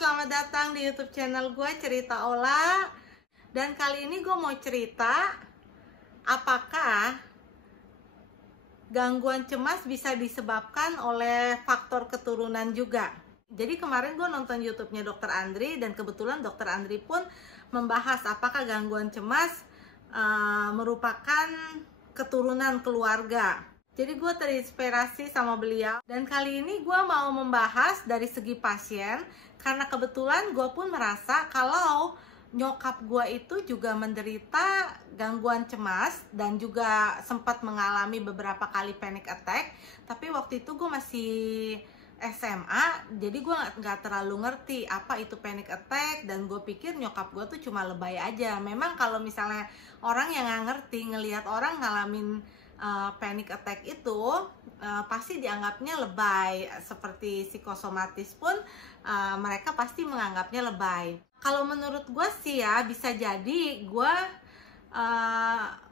selamat datang di YouTube channel gue Cerita Ola. Dan kali ini gue mau cerita apakah gangguan cemas bisa disebabkan oleh faktor keturunan juga. Jadi kemarin gue nonton YouTube-nya Dr. Andri dan kebetulan Dr. Andri pun membahas apakah gangguan cemas merupakan keturunan keluarga. Jadi gue terinspirasi sama beliau dan kali ini gue mau membahas dari segi pasien karena kebetulan gue pun merasa kalau nyokap gue itu juga menderita gangguan cemas dan juga sempat mengalami beberapa kali panic attack. Tapi waktu itu gue masih SMA, jadi gue nggak terlalu ngerti apa itu panic attack dan gue pikir nyokap gue tuh cuma lebay aja. Memang kalau misalnya orang yang nggak ngerti ngelihat orang ngalamin panic attack itu pasti dianggapnya lebay, seperti psikosomatis pun mereka pasti menganggapnya lebay. Kalau menurut gue sih ya bisa jadi gue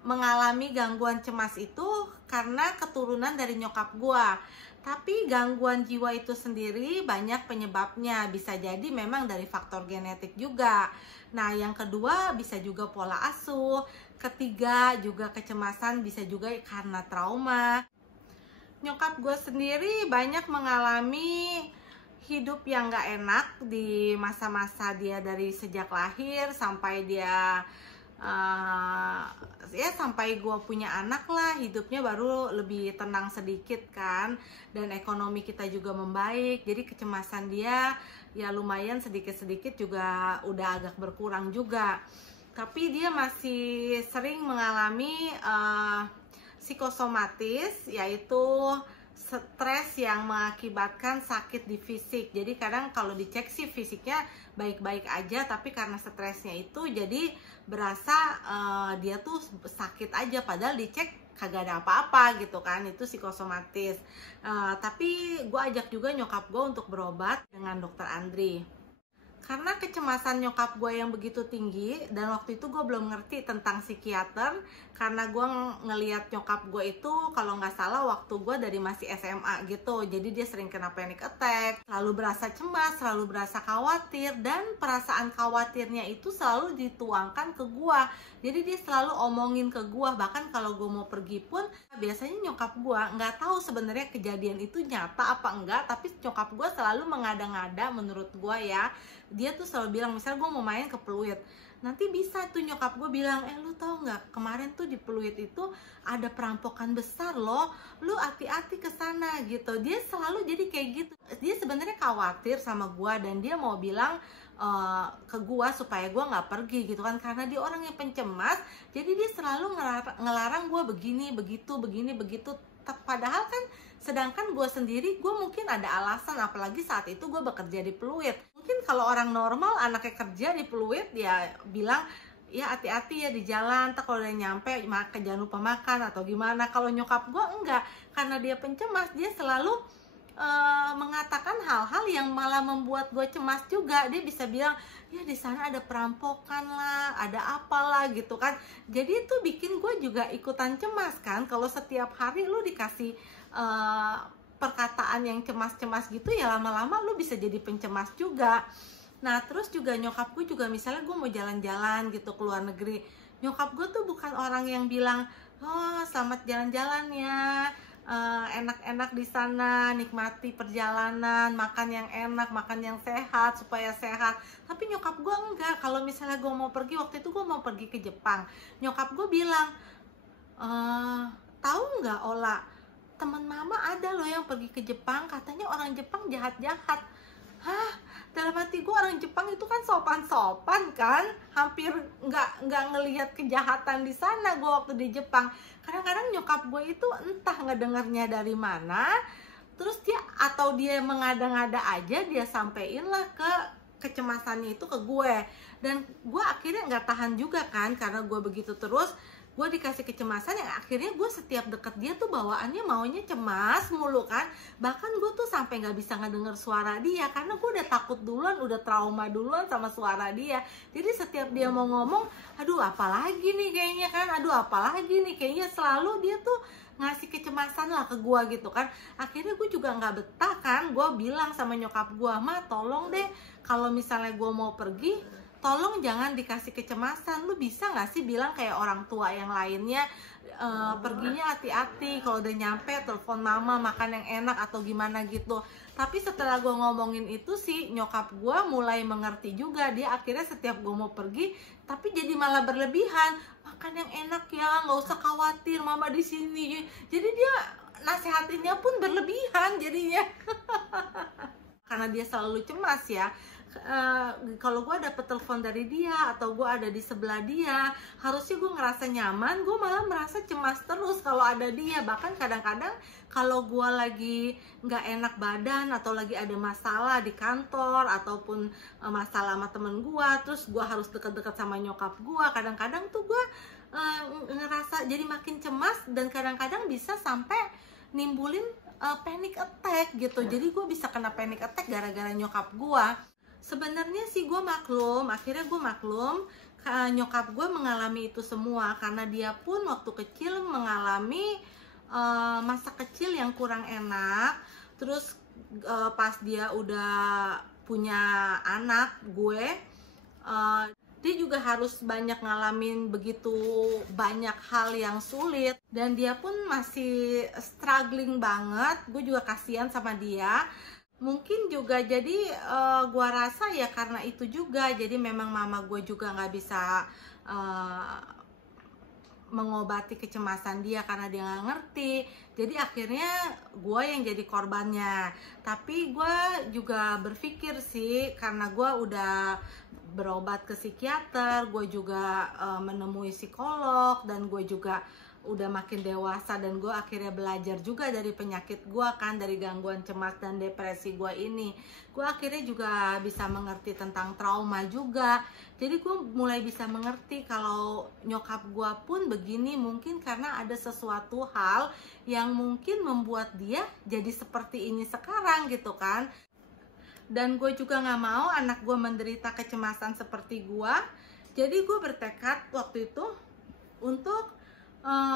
mengalami gangguan cemas itu karena keturunan dari nyokap gue. Tapi gangguan jiwa itu sendiri banyak penyebabnya, bisa jadi memang dari faktor genetik juga. Nah, yang kedua bisa juga pola asuh, ketiga juga kecemasan, bisa juga karena trauma. Nyokap gue sendiri banyak mengalami hidup yang gak enak di masa-masa dia dari sejak lahir sampai dia sampai gue punya anak lah, hidupnya baru lebih tenang sedikit kan, dan ekonomi kita juga membaik, jadi kecemasan dia ya lumayan sedikit-sedikit juga udah agak berkurang juga. Tapi dia masih sering mengalami psikosomatis, yaitu stres yang mengakibatkan sakit di fisik. Jadi kadang kalau dicek sih fisiknya baik-baik aja, tapi karena stresnya itu jadi berasa dia tuh sakit aja, padahal dicek kagak ada apa-apa gitu kan. Itu psikosomatis. Tapi gue ajak juga nyokap gue untuk berobat dengan Dr. Andri. Karena kecemasan nyokap gue yang begitu tinggi, dan waktu itu gue belum ngerti tentang psikiater, karena gue ngeliat nyokap gue itu kalau nggak salah waktu gue dari masih SMA gitu. Jadi dia sering kena panic attack, selalu berasa cemas, selalu berasa khawatir, dan perasaan khawatirnya itu selalu dituangkan ke gue. Jadi dia selalu omongin ke gue, bahkan kalau gue mau pergi pun biasanya nyokap gue nggak tahu sebenarnya kejadian itu nyata apa enggak, tapi nyokap gue selalu mengada-ngada. Menurut gue ya, dia tuh selalu bilang, misalnya gue mau main ke Pluit, nanti bisa tuh nyokap gue bilang, lu tahu nggak kemarin tuh di Pluit itu ada perampokan besar loh, lu hati-hati ke sana gitu. Dia selalu jadi kayak gitu. Dia sebenarnya khawatir sama gue dan dia mau bilang ke gue supaya gue nggak pergi gitu kan, karena dia orang yang pencemas. Jadi dia selalu ngelarang gue begini begitu, begini begitu. Padahal kan sedangkan gue sendiri, gue mungkin ada alasan, apalagi saat itu gue bekerja di Pluit. Mungkin kalau orang normal anaknya kerja di Pluit, ya bilang ya hati-hati ya di jalan, tak kalau udah nyampe jangan lupa makan atau gimana. Kalau nyokap gue enggak, karena dia pencemas, dia selalu mengatakan hal-hal yang malah membuat gue cemas juga. Dia bisa bilang, ya di sana ada perampokan lah, ada apalah gitu kan. Jadi itu bikin gue juga ikutan cemas kan. Kalau setiap hari lu dikasih perkataan yang cemas-cemas gitu, ya lama-lama lu bisa jadi pencemas juga. Nah terus juga nyokap gue juga, misalnya gue mau jalan-jalan gitu ke luar negeri, nyokap gue tuh bukan orang yang bilang, oh selamat jalan-jalan ya, enak-enak di sana, nikmati perjalanan, makan yang enak, makan yang sehat supaya sehat. Tapi nyokap gue enggak. Kalau misalnya gue mau pergi, waktu itu gue mau pergi ke Jepang, nyokap gue bilang, tahu nggak Ola, teman mama ada loh yang pergi ke Jepang, katanya orang Jepang jahat-jahat. Hah? Dalam hati gue, orang Jepang itu kan sopan-sopan kan, hampir nggak ngelihat kejahatan di sana. Gue waktu di Jepang, kadang-kadang nyokap gue itu entah ngedengarnya dari mana, terus dia atau dia mengada-ngada aja, dia sampein lah ke kecemasannya itu ke gue. Dan gue akhirnya nggak tahan juga kan, karena gue begitu terus, gue dikasih kecemasan yang akhirnya gue setiap deket dia tuh bawaannya maunya cemas mulu kan. Bahkan gue tuh sampai nggak bisa ngedenger suara dia karena gue udah takut duluan, udah trauma duluan sama suara dia. Jadi setiap dia mau ngomong, aduh apalagi nih kayaknya kan, aduh apalagi nih kayaknya, selalu dia tuh ngasih kecemasan lah ke gue gitu kan. Akhirnya gue juga nggak betah kan, gue bilang sama nyokap gue, "Ma, tolong deh kalau misalnya gue mau pergi, tolong jangan dikasih kecemasan. Lu bisa nggak sih bilang kayak orang tua yang lainnya, perginya hati-hati, kalau udah nyampe telepon mama, makan yang enak atau gimana gitu." Tapi setelah gue ngomongin itu sih, nyokap gue mulai mengerti juga. Dia akhirnya setiap gue mau pergi, tapi jadi malah berlebihan, "Makan yang enak ya, nggak usah khawatir, mama di sini." Jadi dia nasehatinnya pun berlebihan jadinya. Karena dia selalu cemas ya. Kalau gue dapet telepon dari dia atau gue ada di sebelah dia, harusnya gue ngerasa nyaman, gue malah merasa cemas terus kalau ada dia. Bahkan kadang-kadang kalau gue lagi nggak enak badan atau lagi ada masalah di kantor ataupun masalah sama temen gue, terus gue harus deket-deket sama nyokap gue, kadang-kadang tuh gue ngerasa jadi makin cemas dan kadang-kadang bisa sampai nimbulin panic attack gitu. Jadi gue bisa kena panic attack gara-gara nyokap gue. Sebenarnya sih gue maklum, akhirnya gue maklum nyokap gue mengalami itu semua karena dia pun waktu kecil mengalami masa kecil yang kurang enak. Terus pas dia udah punya anak gue, dia juga harus banyak ngalamin begitu banyak hal yang sulit dan dia pun masih struggling banget. Gue juga kasihan sama dia. Mungkin juga jadi gua rasa ya karena itu juga, jadi memang mama gue juga nggak bisa mengobati kecemasan dia karena dia nggak ngerti. Jadi akhirnya gue yang jadi korbannya. Tapi gue juga berpikir sih, karena gue udah berobat ke psikiater, gue juga menemui psikolog, dan gue juga udah makin dewasa dan gue akhirnya belajar juga dari penyakit gue kan, dari gangguan cemas dan depresi gue ini. Gue akhirnya juga bisa mengerti tentang trauma juga. Jadi gue mulai bisa mengerti kalau nyokap gue pun begini mungkin karena ada sesuatu hal yang mungkin membuat dia jadi seperti ini sekarang gitu kan. Dan gue juga gak mau anak gue menderita kecemasan seperti gue. Jadi gue bertekad waktu itu untuk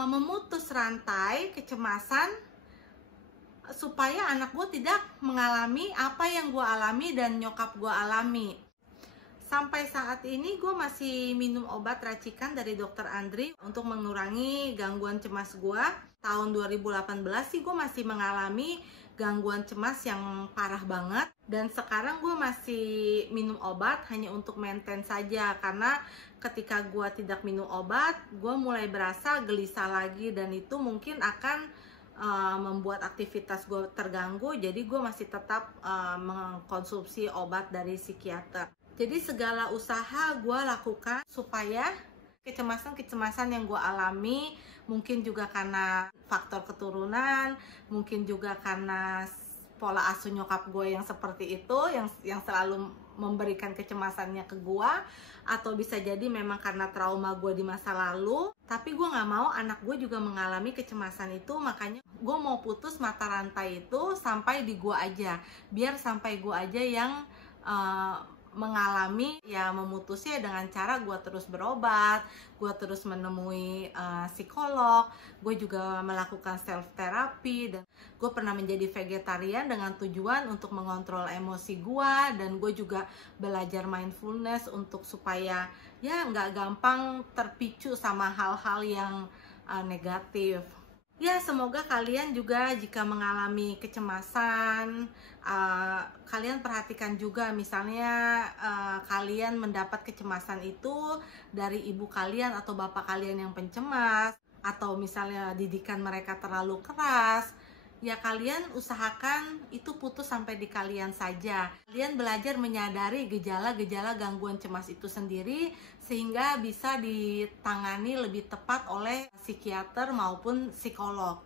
memutus rantai kecemasan supaya anak gue tidak mengalami apa yang gue alami dan nyokap gue alami. Sampai saat ini gue masih minum obat racikan dari dokter Andri untuk mengurangi gangguan cemas gue. Tahun 2018 sih gue masih mengalami gangguan cemas yang parah banget, dan sekarang gue masih minum obat hanya untuk maintain saja, karena ketika gue tidak minum obat gue mulai berasa gelisah lagi dan itu mungkin akan membuat aktivitas gue terganggu. Jadi gue masih tetap mengkonsumsi obat dari psikiater. Jadi segala usaha gue lakukan supaya kecemasan-kecemasan yang gue alami, mungkin juga karena faktor keturunan, mungkin juga karena pola asuh nyokap gue yang seperti itu, yang selalu memberikan kecemasannya ke gue, atau bisa jadi memang karena trauma gue di masa lalu. Tapi gue gak mau anak gue juga mengalami kecemasan itu, makanya gue mau putus mata rantai itu sampai di gue aja, biar sampai gue aja yang mengalami, ya memutusnya dengan cara gue terus berobat, gue terus menemui psikolog, gue juga melakukan self therapy, dan gue pernah menjadi vegetarian dengan tujuan untuk mengontrol emosi gue, dan gue juga belajar mindfulness untuk supaya ya nggak gampang terpicu sama hal-hal yang negatif. Ya, semoga kalian juga jika mengalami kecemasan, kalian perhatikan juga, misalnya kalian mendapat kecemasan itu dari ibu kalian atau bapak kalian yang pencemas, atau misalnya didikan mereka terlalu keras, ya kalian usahakan itu putus sampai di kalian saja. Kalian belajar menyadari gejala-gejala gangguan cemas itu sendiri sehingga bisa ditangani lebih tepat oleh psikiater maupun psikolog.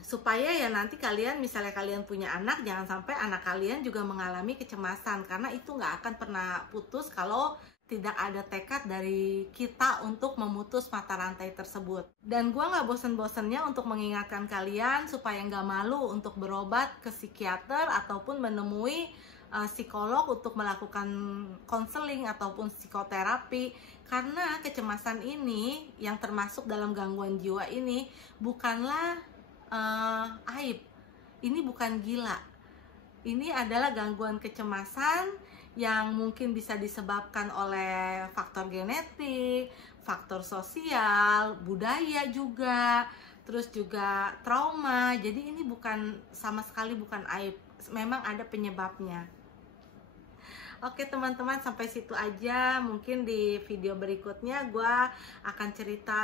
Supaya ya nanti kalian, misalnya kalian punya anak, jangan sampai anak kalian juga mengalami kecemasan, karena itu nggak akan pernah putus kalau tidak ada tekad dari kita untuk memutus mata rantai tersebut. Dan gue gak bosen-bosennya untuk mengingatkan kalian supaya gak malu untuk berobat ke psikiater ataupun menemui psikolog untuk melakukan konseling ataupun psikoterapi. Karena kecemasan ini yang termasuk dalam gangguan jiwa ini bukanlah aib. Ini bukan gila. Ini adalah gangguan kecemasan yang mungkin bisa disebabkan oleh faktor genetik, faktor sosial, budaya juga, terus juga trauma. Jadi ini bukan, sama sekali bukan aib, memang ada penyebabnya. Oke teman-teman, sampai situ aja. Mungkin di video berikutnya gue akan cerita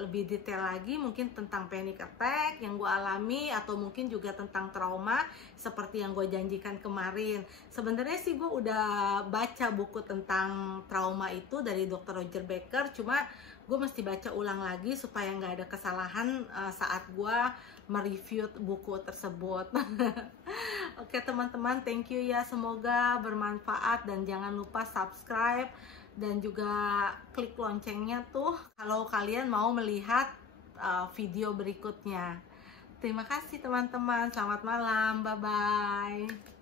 lebih detail lagi, mungkin tentang panic attack yang gue alami, atau mungkin juga tentang trauma seperti yang gue janjikan kemarin. Sebenarnya sih gue udah baca buku tentang trauma itu dari Dr. Roger Becker, cuma gue mesti baca ulang lagi supaya nggak ada kesalahan saat gue mereview buku tersebut. Oke teman-teman, thank you ya, semoga bermanfaat, dan jangan lupa subscribe dan juga klik loncengnya tuh kalau kalian mau melihat video berikutnya. Terima kasih teman-teman, selamat malam, bye bye.